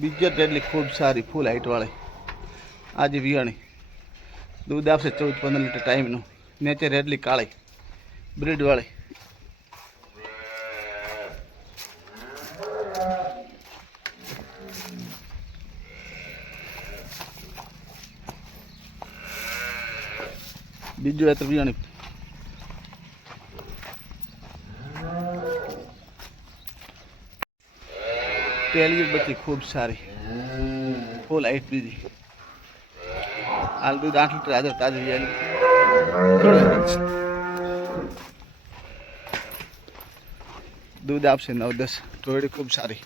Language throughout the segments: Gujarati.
બીજો રેડલી ખૂબ સારી ફૂલ હાઈટવાળી આજે વિયાણી દૂધ આપશે ચૌદ પંદર લીટર ટાઈમનું નેચે રેડલી કાળી. બ્રીડવાળી બીજું એ તો વિયાણી પહેલી બધી ખૂબ સારી. ફૂલ આઈટ બીજી હાલ દૂધ આઠ લીટર હાજર તાજી દૂધ આપશે નવ દસ. ટોયડી ખૂબ સારી.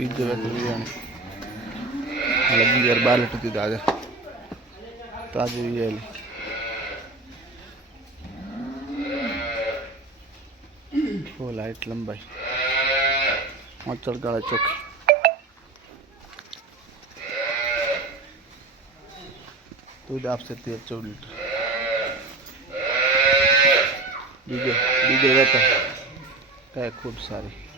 બીજો વેત વિયાણી હાલ યાર બાર લીટર દૂધ હાજર તાજું વિયાયેલી ફૂલ લાઈટ લંબાઈ. મોચડ ગાળા ચોખ્ખી. દૂધ આપશે તે ચૌદ લીટર. બીજો બીજો વેતર કાંઈ ખૂબ સારી.